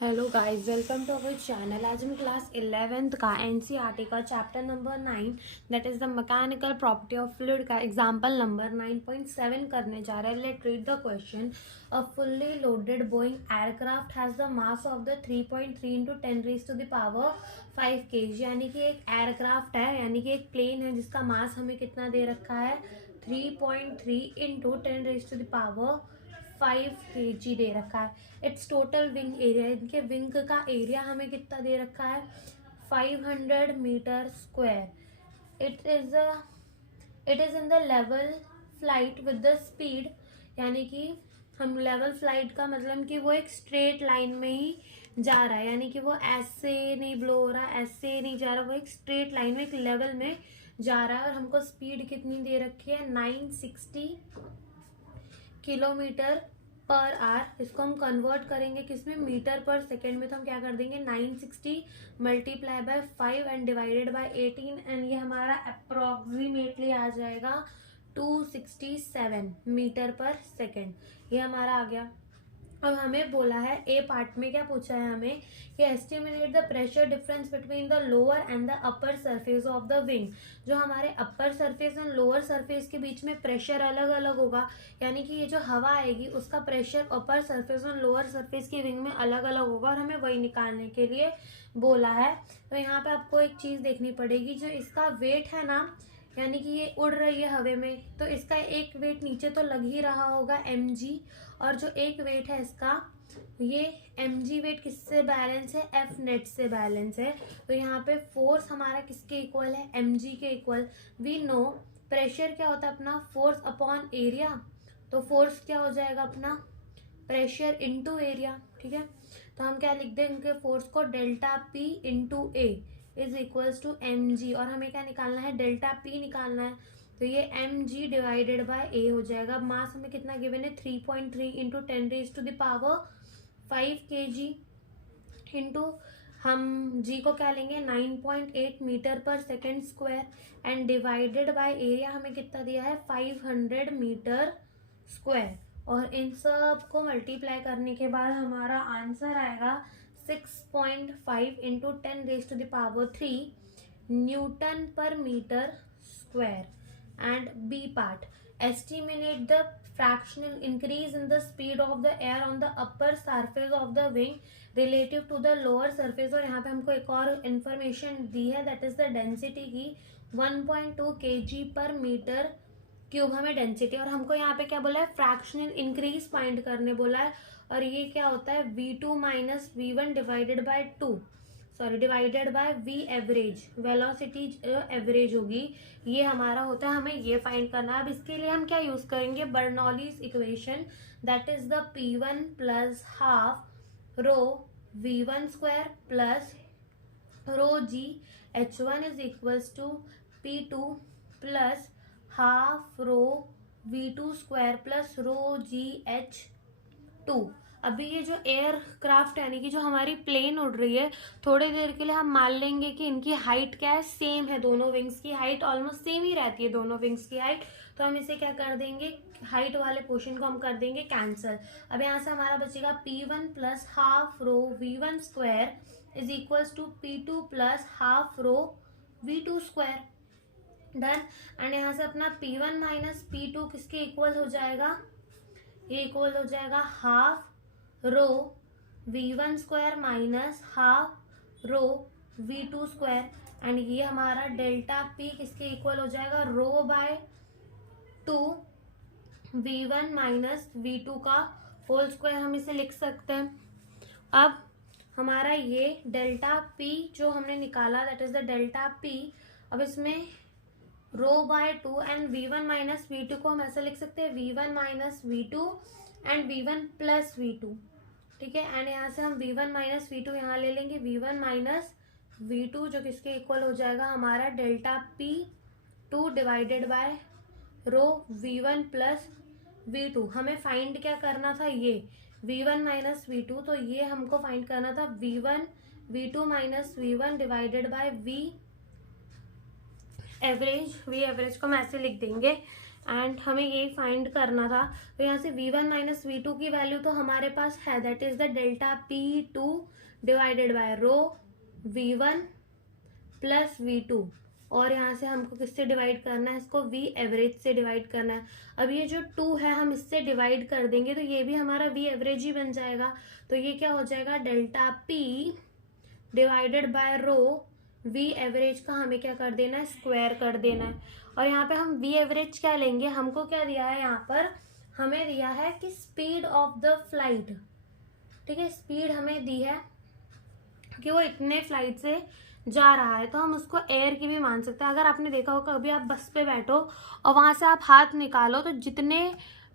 Hello guys, welcome to our channel. आज हम class 11th का एनसीईआरटी का chapter number 9 that is the mechanical property of fluid का example number 9.7 करने जा रहे हैं। Let read the question. A fully loaded Boeing aircraft has the mass of the 3.3 into 10 raise to the power 5 kg। यानी कि एक aircraft है, यानी कि एक प्लेन है जिसका मास हमें कितना दे रखा है 3.3 into 10 raise to the power 5 kg दे रखा है। इट्स टोटल विंग एरिया, इनके विंग का एरिया हमें कितना दे रखा है 500 metre square. It is in the level flight with the speed, यानी कि हम लेवल फ्लाइट का मतलब कि वो एक स्ट्रेट लाइन में ही जा रहा है, यानी कि वो ऐसे नहीं ब्लो हो रहा, ऐसे नहीं जा रहा, वो एक स्ट्रेट लाइन में एक लेवल में जा रहा है। और हमको स्पीड कितनी दे रखी है 960 किलोमीटर पर आवर। इसको हम कन्वर्ट करेंगे किसमें, मीटर पर सेकेंड में। तो हम क्या कर देंगे 960 multiply by 5 and divided bye 18 and ये हमारा अप्रोक्सीमेटली आ जाएगा 267 मीटर पर सेकेंड। ये हमारा आ गया। अब हमें बोला है ए पार्ट में क्या पूछा है हमें कि estimate the pressure difference between the lower and the upper surface of the wing. जो हमारे upper surface and lower surface के बीच में प्रेशर अलग अलग होगा, यानी कि ये जो हवा आएगी उसका प्रेशर अपर सरफेस और लोअर सरफेस की विंग में अलग अलग होगा, और हमें वही निकालने के लिए बोला है। तो यहाँ पे आपको एक चीज देखनी पड़ेगी, जो इसका वेट है ना, यानी कि ये उड़ रही है हवे में, तो इसका एक वेट नीचे तो लग ही रहा होगा mg, और जो एक वेट है इसका, ये mg वेट किससे बैलेंस है, एफ नेट से बैलेंस है। तो यहाँ पे फोर्स हमारा किसके इक्वल है, mg के इक्वल। वी नो प्रेशर क्या होता है अपना, फोर्स अपॉन एरिया। तो फोर्स क्या हो जाएगा अपना, प्रेशर इनटू एरिया। ठीक है, तो हम क्या लिख देंगे फोर्स को, delta P into A is equals to M G. और हमें क्या निकालना है, डेल्टा पी निकालना है। तो ये M G divided by A हो जाएगा। मास हमें कितना गिवन है 3.3 into 10 raise to the power 5 kg into हम जी को क्या लेंगे 9.8 metre per second square and divided by area हमें कितना दिया है 500 मीटर स्क्वायर। और इन सब को मल्टीप्लाई करने के बाद हमारा आंसर आएगा 6.5 into 10 raise to the power 3 newton per metre square. And B part, estimate the fractional increase in the speed of the air on the upper surface of the wing relative to the lower surface। और यहाँ पे हमको एक और information दी है, that is the density की 1.2 kg पर metre cube हमें डेंसिटी। और हमको यहाँ पे क्या बोला है, फ्रैक्शनल इंक्रीज फाइंड करने बोला है। और ये क्या होता है v2 minus v1 divided bye 2, sorry divided by v average, velocity average होगी, ये हमारा होता है। हमें ये फाइंड करना है। अब इसके लिए हम क्या यूज करेंगे, Bernoulli's equation, that is the p1 plus half rho v1 square plus rho g h1 is equals to p2 plus half rho v2 square plus rho g h2। अभी ये जो एयरक्राफ्ट यानी कि जो हमारी प्लेन उड़ रही है, थोड़ी देर के लिए हम मान लेंगे कि इनकी हाइट क्या है, सेम है। दोनों विंग्स की हाइट ऑलमोस्ट सेम ही रहती है, दोनों विंग्स की हाइट। तो हम इसे क्या कर देंगे, हाइट वाले पोर्शन को हम कर देंगे कैंसिल। अब यहाँ से हमारा बचेगा p1 plus half rho v1 square is equals to p2 plus half rho v2 square. Done. And यहाँ से अपना p1 माइनस p2 किसके इक्वल हो जाएगा, ये इक्वल हो जाएगा half rho v1 square minus half rho v2 square. And ये हमारा डेल्टा p किसके इक्वल हो जाएगा, रो बाय 2 v1 माइनस v2 का होल स्क्वायर हम इसे लिख सकते हैं। अब हमारा ये डेल्टा p जो हमने निकाला, that is the delta p। अब इसमें रो bye 2 and v1 minus v2 को हम ऐसे लिख सकते हैं v1 minus v2 and v1 plus v2। ठीक है, एंड यहाँ से हम v1 माइनस v2 यहाँ ले लेंगे, v1 माइनस v2 जो किसके इक्वल हो जाएगा हमारा delta p2 divided by rho v1 plus v2। हमें फाइंड क्या करना था, ये v1 माइनस v2, तो ये हमको फाइंड करना था v2 minus v1 divided by v average. V average को हम ऐसे लिख देंगे, एंड हमें यही फाइंड करना था। तो यहाँ से v1 माइनस v2 की वैल्यू तो हमारे पास है, that is the delta p2 divided by rho v1 plus v2, और यहाँ से हमको किससे डिवाइड करना है, इसको v एवरेज से डिवाइड करना है। अब ये जो 2 है हम इससे डिवाइड कर देंगे तो ये भी हमारा v एवरेज ही बन जाएगा। तो ये क्या हो जाएगा, delta p divided by rho v average का हमें क्या कर देना है, स्क्वायर कर देना है। और यहाँ पे हम v एवरेज क्या लेंगे, हमको क्या दिया है यहाँ पर, हमें दिया है कि स्पीड ऑफ द फ्लाइट, ठीक है, स्पीड हमें दी है कि वो इतने फ्लाइट से जा रहा है, तो हम उसको एयर की भी मान सकते हैं। अगर आपने देखा होगा कभी आप बस पे बैठो और वहां से आप हाथ निकालो तो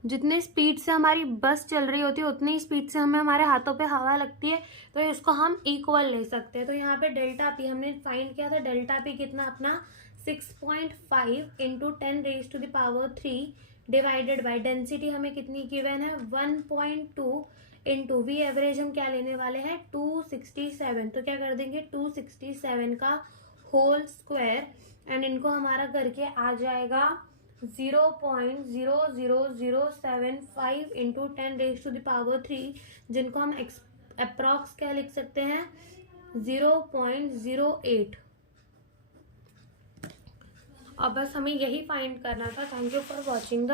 जितने स्पीड से हमारी बस चल रही होती है उतनी स्पीड से हमें हमारे हाथों पे हवा लगती है, तो इसको हम इक्वल ले सकते हैं। तो यहाँ पे डेल्टा पी हमने फाइंड किया था, डेल्टा पी कितना अपना 6.5 इंटू 10⁻³ डिवाइडेड बाय डेंसिटी हमें कितनी गिवन है 1.2 इंटू वी एवरेज हम क्या लेने वाले हैं 267। तो क्या कर देंगे 267 का होल स्क्वायर, एंड इनको हमारा करके आ जाएगा 0.00075 इंटू 10⁻³ जिनको हम अप्रॉक्स क्या लिख सकते हैं 0.08। अब बस हमें यही फाइंड करना था। Thank you for watching the